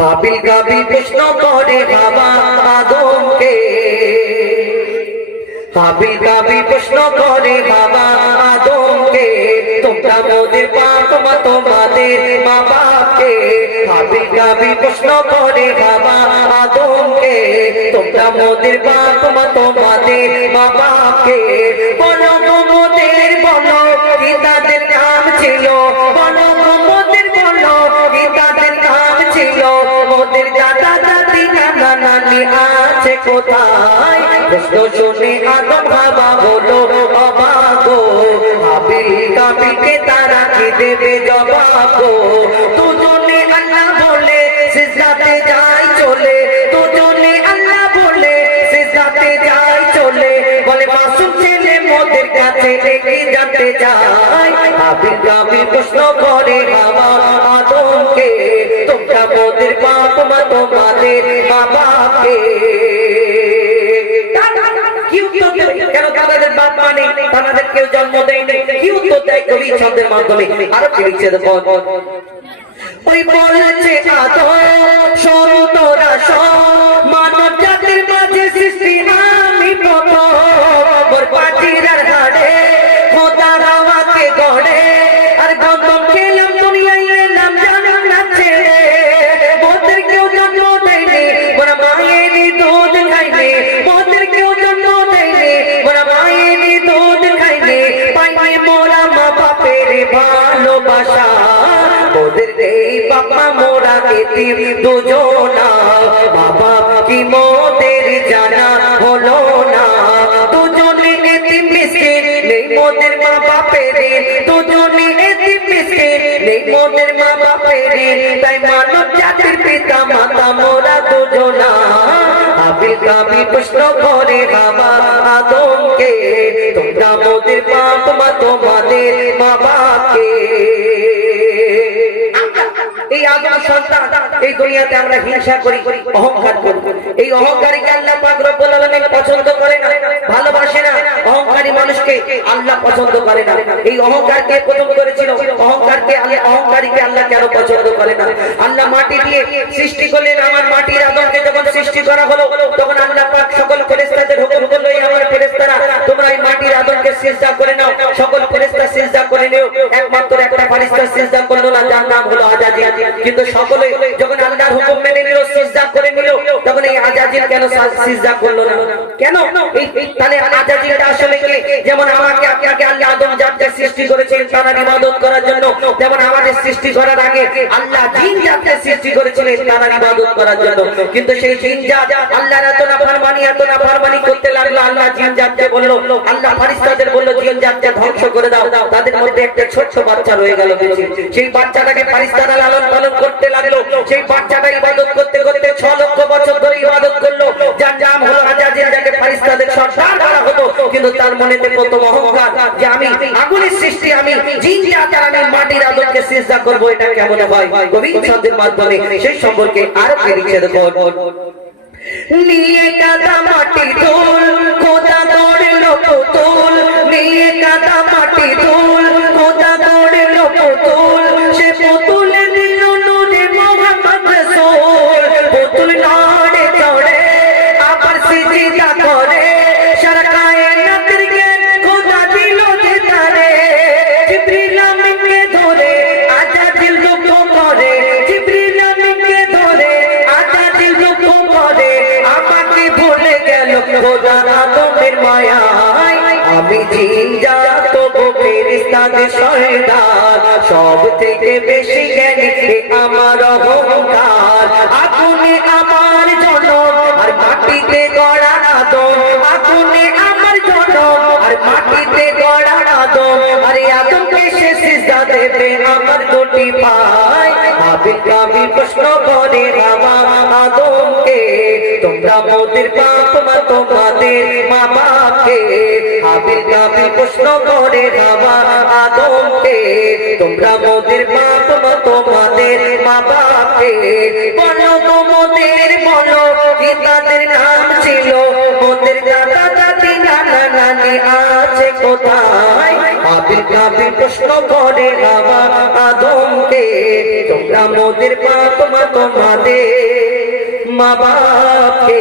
হাবিল কাবিল প্রশ্ন করে বাবা আদমকে, হাবিল কাবিল প্রশ্ন করে বাবা আদমকে, তোমরা মোদের বাপ মা তোমাদের মা বাপকে। হাবিল কাবিল প্রশ্ন করে বাবা আদমকে, তোমরা মোদের বাপ মা তোমাদের মা বাপকে। বলো মোদের বলো কি তাদের নাম ছিল, বলো মোদের বলো কি তাদের নাম ছিল, মোদের দাদা দাদি নানা নানি আছে কোথায়? প্রশ্ন শুনে আদম বাবা হলো অবাক গো, হাবিল কাবিলকে তারা কি দেবে জবাব গো। দুজনে আল্লাহ বলে সিজদাতে যায় চলে, দুজনে আল্লাহ বলে সিজদাতে যায় চলে, বলে মাসুম ছেলে মোদের কাছে লেগে যেতে যায়। হাবিল কাবিল প্রশ্ন করে বাবা আদমকে, তোমরা মোদের বাপ মা তোমাদের মা বাপকে। কি উত্তর দেবে? কেন তাদের বাপ মা নেই, তাদের কেউ জন্ম দেয়নি? কি উত্তর দেয় কবি ছন্দের মাধ্যমে? আরো কি লিখছে দেখো। ওই বলছে আদম শোনো তোরা সব, মানব জাতির মাঝে সৃষ্টি আমি প্রথম, ওর পাটিরার হাড়ে খোদার আওয়াজে গড়ে, আর গন্ধম খেলাম দুনিয়ায় এলাম জানাম না ছেড়ে। মোদের কেউ জন্ম দেয়নি, ওরা মায়েরই দুধ খাইনি, মোদের কেউ জন্ম দেয়নি, ওরা মায়েরই দুধ খাইনি, পাইনি মোরা মা বাপের ভালোবাসা। মোদের এই বাবা মোরা এতিম দুজনা, বাবা কি মোদের জানা হলো না। দুজনে এতিম মিসকিন নেই মোদের মা বাপের, দুজনে এতিম মিসকিন নেই মোদের মা বাপের, তাই মানব জাতির পিতা মাতা মোরা দুজনা। হাবিল কাবিল প্রশ্ন করে বাবা আদমকে, তোমরা মোদের বাপ মা তোমাদের মা বাপকে। এই আদম সন্তান এই দুনিয়াতে আমরা হিংসা করি, অহংকার করি। এই অহংকারীকে আল্লাহ পাক রব্বুল আলামিন পছন্দ করে না, ভালোবাসে না। অহংকারী মানুষকে আল্লাহ পছন্দ করে না। এই অহংকারকে প্রথম করেছিল, অহংকারীকে আল্লাহ কেন পছন্দ করে না? আল্লাহ মাটি দিয়ে সৃষ্টি করলেন, আমার মাটির আদমকে যখন সৃষ্টি করা হলো, তখন আল্লাহ পাক সকল ফেরেশতাদের হুকুম করলো, এই আমার ফেরেশতারা তোমরা এই মাটির আদমকে সিজদা করে নাও। সকল ফেরেশতা সিজদা করে নিও, একমাত্র একটা ফেরেশতা সিজদা করলো না, যার নাম হলো আজাজিল। কিন্তু সকলে যখন আল্লাহর হুকুম মেনে নিল, সিজদা করে নিল, তখন এই আজাজিল কেন সিজদা করলো না? কেন? তাহলে আজাজিলটা আসলে কি? যেমন আমাকে আপনাকে আল্লাহ আদম জাতকে সৃষ্টি করেছেন তার ইবাদত করার জন্য, যেমন আমাদের সৃষ্টি করার আগে আল্লাহ জিন জাতকে সৃষ্টি করেছিলেন তার ইবাদত করার জন্য। কিন্তু সেই জিন জাত আল্লাহর এত নাফরমানি করতে লাগলো। আল্লাহ জিন জাতকে বলল, আল্লাহ ফেরেশতাদের বলল, জিন জাতকে ধ্বংস করে দাও। তাদের মধ্যে একটা ছোট্ট বাচ্চা রয়ে গেল বেঁচে। সেই বাচ্চাটাকে ফেরেশতারা লালন পালন করতে লাগলো। সেই বাচ্চাটা ইবাদত করতে করতে 6 লক্ষ বছর ধরে ইবাদত করলো, যার নাম হলো আজাজিল, যাকে ফেরেশতাদের সর্দার বলা হতো। কিন্তু তার মনেতে কত অহংকার যে আমি আগুনের সৃষ্টি, আমি জিন জাত, আমি মাটির আদমকে সিজদা করব, এটা কেমন হয়? কবি ছন্দের মাধ্যমে সেই সম্পর্কে আরো কি লিখছে দেখো। নিয়ে কাদা মাটি ধুল খোদা গড়লো পুতুল, নিয়ে কাদা মাটি ধুল খোদা গড়লো পুতুল, সে পুতুলে দিল নূরে মোহাম্মদ রাসূল। পুতুল নড়ে চড়ে আবার সিজদা করে, সারা কায়নাতের জ্ঞান খোদা দিল যে তারে। জিবরিল আমিনকে ধরে আজাজিল দুঃখ করে, জিবরিল আমিনকে ধরে আজাজিল দুঃখ করে, আমাকে ভুলে গেল খোদা আদমের মায়ায়। আমি জিন জাত তবু ফেরেশতাদের সর্দার, সব থেকে বেশি জ্ঞানী আমার অহংকার। আগুনে আমার জনম আর মাটিতে গড়া আদম, আগুনে আমার জনম আর মাটিতে গড়া আদম, আরে আদমকে সে সিজদা দেবে আমার দুটি পায়। হাবিল কাবিল প্রশ্ন করে বাবা আদমকে, তোমরা মোদের বাপ মা তোমাদের মা বাপকে। হাবিল কাবিল প্রশ্ন করে বাবা আদমকে, তোমরা মোদের বাপ মা তোমাদের মা বাপকে। বলো মোদের বলো কি তাদের নাম ছিল, মোদের দাদা দাদি নানা নানি আছে কোথায়? হাবিল কাবিল প্রশ্ন করে বাবা আদমকে, তোমরা মোদের বাপ মা তোমাদের মা বাপকে।